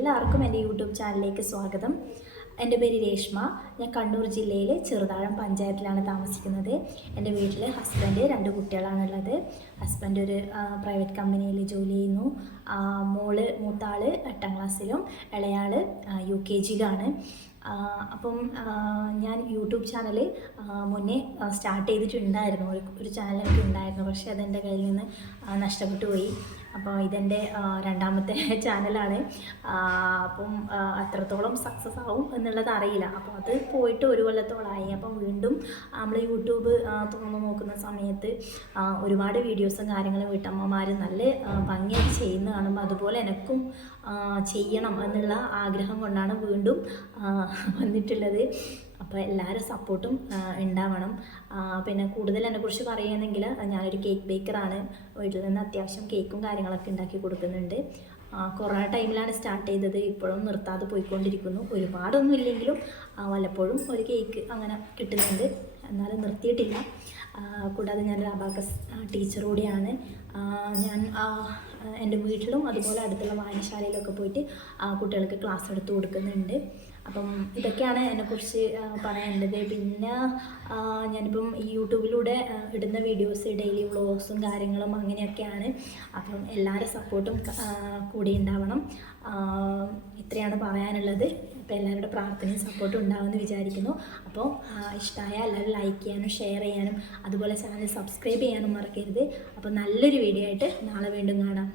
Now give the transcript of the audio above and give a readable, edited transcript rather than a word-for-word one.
എല്ലാവർക്കും എൻ്റെ യൂട്യൂബ് ചാനലിലേക്ക് സ്വാഗതം. എൻ്റെ പേര് രേഷ്മ. ഞാൻ കണ്ണൂർ ജില്ലയിൽ ചെറുതാഴം പഞ്ചായത്തിലാണ് താമസിക്കുന്നത്. എൻ്റെ വീട്ടിൽ ഹസ്ബൻഡ് 2 കുട്ടികളാണുള്ളത്. ഹസ്ബൻഡ് ഒരു പ്രൈവറ്റ് കമ്പനിയിൽ ജോലി ചെയ്യുന്നു. മൂത്താൾ 8ാം ക്ലാസ്സിലും ഇളയാൾ UKGയിലാണ്. അപ്പം ഞാൻ യൂട്യൂബ് ചാനൽ മുന്നേ സ്റ്റാർട്ട് ചെയ്തിട്ടുണ്ടായിരുന്നു. ഒരു ചാനൽ എനിക്ക് ഉണ്ടായിരുന്നു, പക്ഷേ അതെൻ്റെ കയ്യിൽ നിന്ന് നഷ്ടപ്പെട്ടു പോയി. അപ്പോൾ ഇതെൻ്റെ 2ാമത്തെ ചാനലാണ്. അപ്പം അത്രത്തോളം സക്സസ് ആവും എന്നുള്ളത് അറിയില്ല. അപ്പോൾ അത് പോയിട്ട് 1 കൊല്ലത്തോളമായി. അപ്പം വീണ്ടും നമ്മൾ യൂട്യൂബ് തുറന്ന് നോക്കുന്ന സമയത്ത് ഒരുപാട് വീഡിയോസും കാര്യങ്ങളും വീട്ടമ്മമാർ നല്ല ഭംഗിയായിട്ട് ചെയ്യുന്ന കാണുമ്പോൾ അതുപോലെ എനിക്കും ചെയ്യണം എന്നുള്ള ആഗ്രഹം കൊണ്ടാണ് വീണ്ടും വന്നിട്ടുള്ളത്. അപ്പോൾ എല്ലാവരും സപ്പോർട്ടും ഉണ്ടാവണം. പിന്നെ കൂടുതൽ എന്നെക്കുറിച്ച് പറയുകയാണെങ്കിൽ ഞാനൊരു കേക്ക് ബേക്കറാണ്. വീട്ടിൽ നിന്ന് അത്യാവശ്യം കേക്കും കാര്യങ്ങളൊക്കെ ഉണ്ടാക്കി കൊടുക്കുന്നുണ്ട്. കൊറോണ ടൈമിലാണ് സ്റ്റാർട്ട് ചെയ്തത്. ഇപ്പോഴും നിർത്താതെ പോയിക്കൊണ്ടിരിക്കുന്നു. ഒരുപാടൊന്നും ഇല്ലെങ്കിലും വല്ലപ്പോഴും ഒരു കേക്ക് അങ്ങനെ കിട്ടുന്നുണ്ട്, എന്നാലും നിർത്തിയിട്ടില്ല. കൂടാതെ ഞാനൊരു അബാക്കസ് ടീച്ചർ കൂടിയാണ്. ഞാൻ എൻ്റെ വീട്ടിലും അതുപോലെ അടുത്തുള്ള വായനശാലയിലൊക്കെ പോയിട്ട് കുട്ടികൾക്ക് ക്ലാസ് എടുത്ത് കൊടുക്കുന്നുണ്ട്. അപ്പം ഇതൊക്കെയാണ് എന്നെക്കുറിച്ച് പറയേണ്ടത്. പിന്നെ ഞാനിപ്പം ഈ യൂട്യൂബിലൂടെ ഇടുന്ന വീഡിയോസ് ഡെയിലി വ്ളോഗ്സും കാര്യങ്ങളും അങ്ങനെയൊക്കെയാണ്. അപ്പം എല്ലാവരും സപ്പോർട്ടും കൂടി ഉണ്ടാവണം. ഇത്രയാണ് പറയാനുള്ളത്. അപ്പോൾ എല്ലാവരുടെ പ്രാർത്ഥനയും സപ്പോർട്ടും ഉണ്ടാവുമെന്ന് വിചാരിക്കുന്നു. അപ്പോൾ ഇഷ്ടമായ എല്ലാവരും ലൈക്ക് ചെയ്യാനും ഷെയർ ചെയ്യാനും അതുപോലെ ചാനൽ സബ്സ്ക്രൈബ് ചെയ്യാനും മറക്കരുത്. അപ്പോൾ നല്ലൊരു വീഡിയോ ആയിട്ട് നാളെ വീണ്ടും കാണാം.